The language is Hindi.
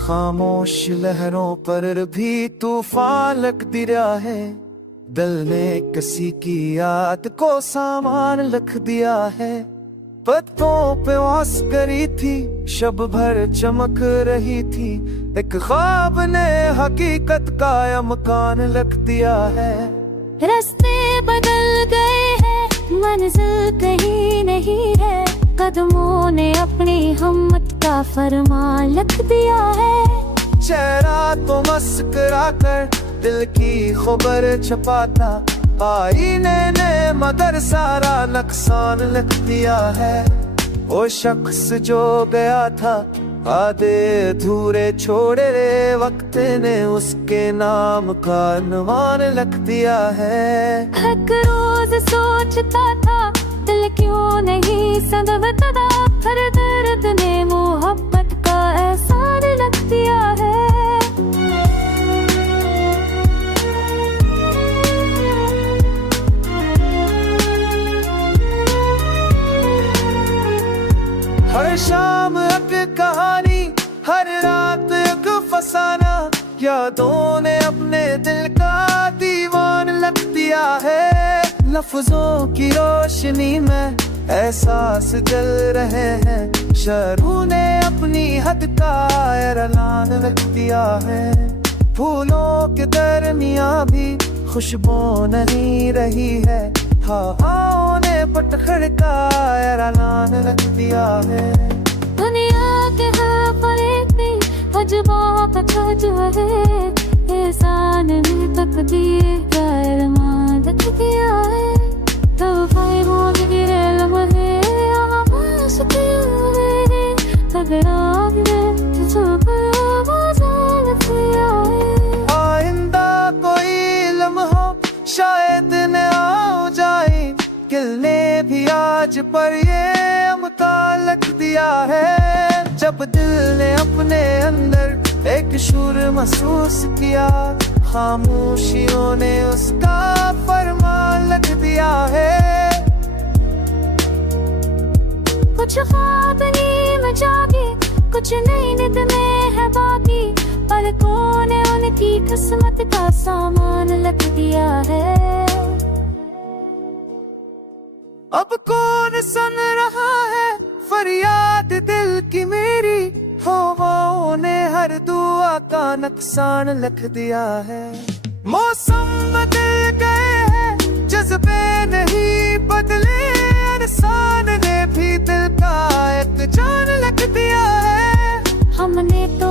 खामोश लहरों पर भी तूफान लग दिया है। दिल ने किसी की याद को सामान लिख दिया है। पत्तों पे आस करी थी, शब भर चमक रही थी। एक ख्वाब ने हकीकत का मकान लिख दिया है। रास्ते बदल गए हैं, मंजिल कहीं नहीं है। कदमों ने अपनी हिम्मत का फरमान लिख दिया है। चेहरा तो मुस्कुरा कर दिल की खबर छपाता, आईने ने मगर सारा नुकसान लिख दिया है। वो शख्स जो गया था आधे अधूरे छोड़े, वक्त ने उसके नाम का अनुमान लिख दिया है। हक रोज सोचता था दिल क्यों नहीं समझता, हर दर्द ने मोहब्बत का एहसान लिख दिया है। हर शाम एक कहानी, हर रात एक फसाना, यादों ने अपने दिल का दीवान लिख दिया है। लफ्जों की रोशनी में एहसास जल रहे हैं। शरू ने अपनी हद का ऐलान लिख दिया है। फूलों के दरमियां भी खुशबू नहीं रही है। हवाओं ने पतझड़ का ऐलान लिख दिया है। दुनिया के हर फरेब अजबों का छाजा है। इंसान ने तकदीर का अरमान लिख दिया है। तवफ़ाइयों के गिरे लम्हे आवाज़ के हुए, अगर आपने तुझको आवाज़ लिख दिया है। आइंदा कोई लम्हा शायद न आ जाए, दिल ने भी आज पर ये अमकान लिख दिया है। जब दिल ने अपने अंदर एक शूर महसूस किया, खामोशियों ने उसका फरमान लिख दिया है। कुछ ख्वाब नींद में जागे, कुछ नई नींद में है बाकी, पलकों ने उनकी किस्मत का सामान लिख दिया है। अब कौन सुन रहा है फरियाद दिल की मेरी, हवाओं ने हर दुआ का नुकसान लिख दिया है। मौसम बदल गए हैं, जज्बे नहीं बदले, इंसान ने भी दिल का एक जान लिख दिया है। हमने तो